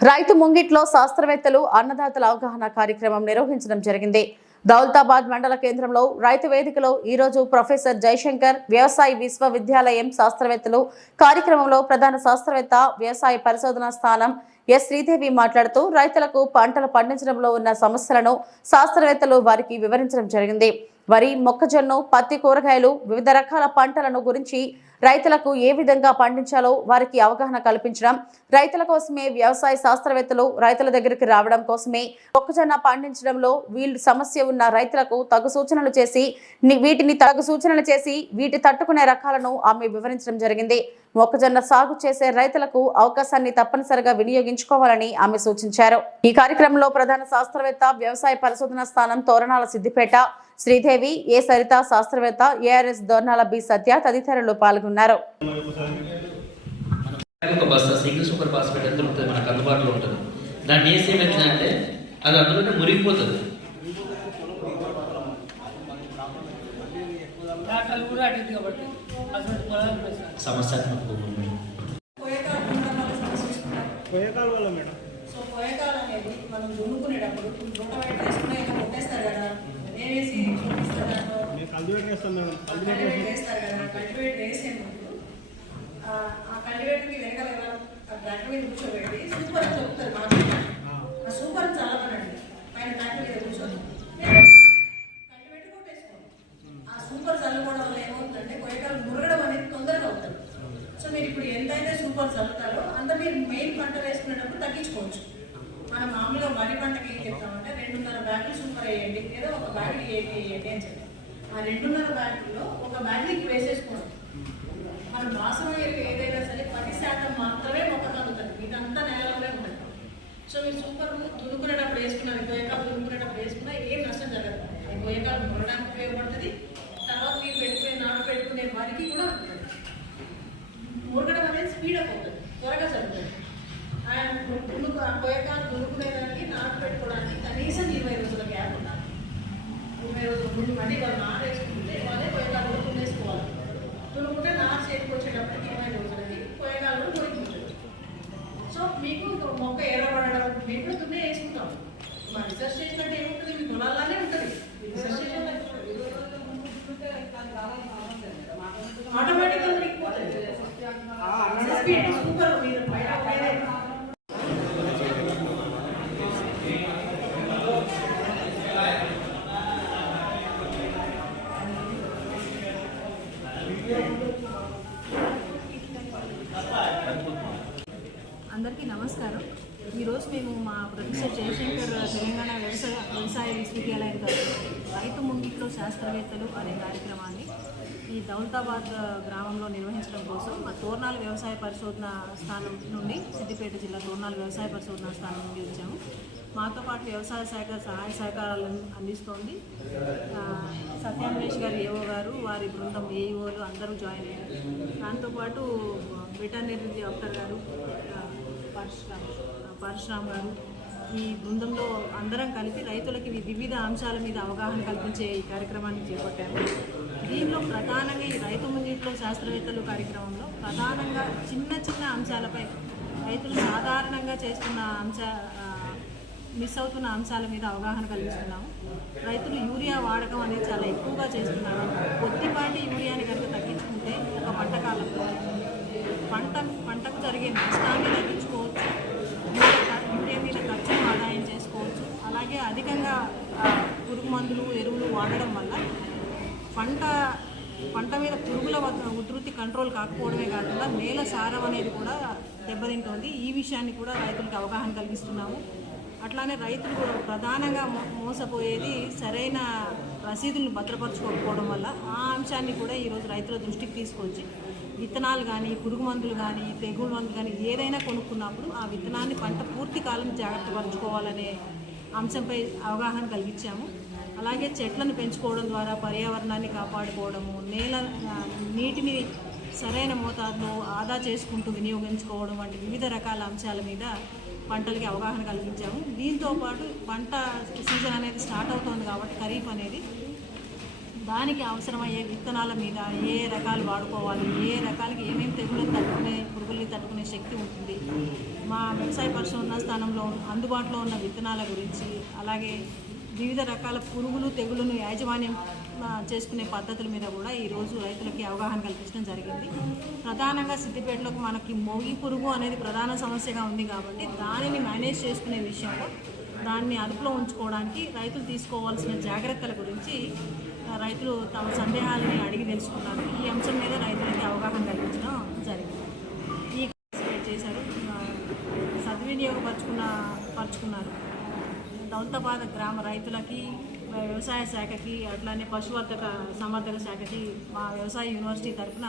రైతు ముంగిట్లో శాస్త్రవేత్తలు అన్నదాతల అవగాహన కార్యక్రమం నిర్వహించడం జరిగింది. దౌలతాబాద్ మండల కేంద్రంలో రైతు వేదికలో ఈరోజు ప్రొఫెసర్ జయశంకర్ వ్యవసాయ విశ్వవిద్యాలయం శాస్త్రవేత్తలు కార్యక్రమంలో ప్రధాన శాస్త్రవేత్త వ్యవసాయ పరిశోధనా స్థానం ఎస్ శ్రీదేవి మాట్లాడుతూ రైతులకు పంటలు పండించడంలో ఉన్న సమస్యలను శాస్త్రవేత్తలు వారికి వివరించడం జరిగింది. వరి, మొక్కజొన్న, పత్తి, కూరగాయలు వివిధ రకాల పంటలను గురించి రైతులకు ఏ విధంగా పండించాలో వారికి అవగాహన కల్పించడం, రైతుల కోసమే వ్యవసాయ శాస్త్రవేత్తలు రైతుల దగ్గరికి రావడం కోసమే మొక్కజొన్న పండించడంలో వీళ్ళు సమస్య ఉన్న రైతులకు తగు సూచనలు చేసి వీటి తట్టుకునే రకాలను ఆమె వివరించడం జరిగింది. మొక్కజొన్న సాగు చేసే రైతులకు అవకాశాన్ని తప్పనిసరిగా వినియోగించుకోవాలని ఆమె సూచించారు. ఈ కార్యక్రమంలో ప్రధాన శాస్త్రవేత్త వ్యవసాయ పరిశోధన స్థానం తోరణాల సిద్దిపేట శ్రీదేవి, ఏ సరిత శాస్త్రవేత్త, ఏఆర్ఎస్ దోర్నాల బి సత్య తదితరులు పాల్గొన్నారు. సమస్యాత్మక పోయేకాలం అనేది మనం దున్నుకునేటప్పుడు రోటవేటర్ వేసుకునే కొట్టేస్తారు కదా, వేసి వేస్తారు కదా. కల్టివేటర్ వేసే ముందు ఆ కల్టివేటర్ మీ వెనకాల ట్రాక్టర్ మీద కూర్చోబెట్టి సూపర్ అని చెప్తారు. ఆ సూపర్ చల్లవనండి పైన ట్రాక్టర్ మీద కూర్చొని కల్టివేటర్ కొట్టేసుకోండి. ఆ సూపర్ చల్లకోవడం వల్ల ఏమవుతుందంటే పోయేకాలం మురగడం అనేది తొందరగా అవుతుంది. సో మీరు ఇప్పుడు ఎంతైతే సూపర్ చల్లుతారో అంత మీరు మెయిన్ పంట వేసుకునేటప్పుడు తగ్గించుకోవచ్చు. మనం మామూలుగా వరి పంటకి ఏం చెప్తామంటే 2.5 బ్యాగులు సూపర్ వేయండి, ఏదో ఒక బ్యాగ్ వేయండి అని చెప్తాం. ఆ 2.5 బ్యాగుల్లో ఒక బ్యాగ్కి వేసేసుకోండి. మనం మాసం ఏదైనా సరే 10% మాత్రమే మొక్క తగ్గుతుంది, ఇదంతా నేలలోనే ఉంటుంది. సో మీరు సూపర్ దున్నుకునేటప్పుడు వేసుకున్నారు, గోయకాలు దున్నుకునేటప్పుడు వేసుకున్నా ఏం నష్టం జరగదు. అది గోయకాలు మురడానికి ఉపయోగపడుతుంది. తర్వాత మీరు నాటు పెట్టుకునే వరికి కూడా మురగడం అనేది స్పీడప్ అవుతుంది, త్వరగా జరుగుతుంది. పోయేకాలు దున్నుకునేదానికి నాటు పెట్టుకోవడానికి కనీసం 20 రోజుల గ్యాప్ ఉండాలి. 20 రోజుల ముందు మళ్ళీ వాళ్ళు నాటు వేసుకుంటే వాళ్ళే పోయేకాలు దున్నేసుకోవాలి. దున్నుకుంటే నాటు చేతికి వచ్చేటప్పటికి 20 రోజులకి పోయేకాలు దొరికించదు. సో మీకు మొక్క ఎర్రబడడం మేము కూడా దున్నే వేసుకుంటాం. మా రీసెర్చ్ చేసినట్టు ఏముంటుంది, మీ పొలాల్లానే ఉంటుంది. రీసెర్చ్ చేసిన ఆటోమేటిక్గా సూపర్ మీరు అందరికీ నమస్కారం. ఈరోజు మేము మా ప్రొఫెసర్ జయశంకర్ తెలంగాణ వ్యవసాయ విశ్వవిద్యాలయం తరఫున రైతు ముంగిట్లో శాస్త్రవేత్తలు అనే కార్యక్రమాన్ని ఈ దౌలతాబాద్ గ్రామంలో నిర్వహించడం కోసం మా తోరణాల వ్యవసాయ పరిశోధన స్థానం నుండి, సిద్దిపేట జిల్లా తోరణాల వ్యవసాయ పరిశోధన స్థానం నుండి వచ్చాము. మాతో పాటు వ్యవసాయ శాఖ సహాయ సహకారాలను అందిస్తోంది సత్యామేష్ గారు, ఏఓ గారు, వారి బృందం ఏఈఓలు అందరూ జాయిన్ అయ్యారు. దాంతోపాటు వెటర్నరీ డాక్టర్ గారు పరశురామ్ గారు, ఈ బృందంలో అందరం కలిపి రైతులకి వివిధ అంశాల మీద అవగాహన కల్పించే ఈ కార్యక్రమాన్ని చేపట్టాము. దీనిలో ప్రధానంగా ఈ రైతు ముంగిట్లో శాస్త్రవేత్తలు కార్యక్రమంలో ప్రధానంగా చిన్న చిన్న అంశాలపై రైతులు సాధారణంగా చేస్తున్న మిస్ అవుతున్న అంశాల మీద అవగాహన కలిగిస్తున్నాము. రైతులు యూరియా వాడకం అనేది చాలా ఎక్కువగా చేస్తున్నారు. కొద్దిపాటి యూరియాని కనుక తగ్గించుకుంటే ఒక పంటకాలంలో పంటకు జరిగే నష్టాన్ని తగ్గించుకోవచ్చు, యూరియా మీద ఖర్చును ఆదాయం చేసుకోవచ్చు. అలాగే అధికంగా పురుగు మందులు, ఎరువులు వాడడం వల్ల పంట మీద పురుగుల ఉధృతి కంట్రోల్ కాకపోవడమే కాకుండా నేల సారం అనేది కూడా దెబ్బతింటోంది. ఈ విషయాన్ని కూడా రైతులకు అవగాహన కలిగిస్తున్నాము. అట్లానే రైతులు ప్రధానంగా మోసపోయేది సరైన రసీదులను భద్రపరచుకోకపోవడం వల్ల ఆ అంశాన్ని కూడా ఈరోజు రైతుల దృష్టికి తీసుకొచ్చి విత్తనాలు కానీ, పురుగు మందులు కానీ, తెగులు మందులు కానీ ఏదైనా కొనుక్కున్నప్పుడు ఆ విత్తనాన్ని పంట పూర్తి కాలం జాగ్రత్త పరచుకోవాలనే అంశంపై అవగాహన కలిగించాము. అలాగే చెట్లను పెంచుకోవడం ద్వారా పర్యావరణాన్ని కాపాడుకోవడము, నీటిని సరైన మోతాదులో ఆదా చేసుకుంటూ వినియోగించుకోవడం వంటి వివిధ రకాల అంశాల మీద పంటలకి అవగాహన కలిగించాము. దీంతోపాటు పంట సీజన్ అనేది స్టార్ట్ అవుతుంది కాబట్టి ఖరీఫ్ అనేది దానికి అవసరమయ్యే విత్తనాల మీద ఏ రకాలు వాడుకోవాలి, ఏ రకాలకి ఏమేమి తెగుళ్ళని తట్టుకునే పురుగుల్ని తట్టుకునే శక్తి ఉంటుంది, మా వ్యవసాయ పరిశోధనా స్థానంలో అందుబాటులో ఉన్న విత్తనాల గురించి, అలాగే వివిధ రకాల పురుగులు తెగులను యాజమాన్యం చేసుకునే పద్ధతుల మీద కూడా ఈరోజు రైతులకి అవగాహన కల్పించడం జరిగింది. ప్రధానంగా సిద్దిపేటలో మనకి మొగి పురుగు అనేది ప్రధాన సమస్యగా ఉంది కాబట్టి దానిని మేనేజ్ చేసుకునే విషయంలో దాన్ని అదుపులో ఉంచుకోవడానికి రైతులు తీసుకోవాల్సిన జాగ్రత్తల గురించి రైతులు తమ సందేహాలని అడిగి తెలుసుకున్నారు. ఈ అంశం మీద రైతులకి అవగాహన కల్పించడం జరిగింది. ఈ పార్టిసిపేట్ చేశారు, పరుచుకున్నారు. దౌలతాబాద్ గ్రామ రైతులకి, వ్యవసాయ శాఖకి, అట్లానే పశువర్ధక సంవర్ధక శాఖకి మా వ్యవసాయ యూనివర్సిటీ తరఫున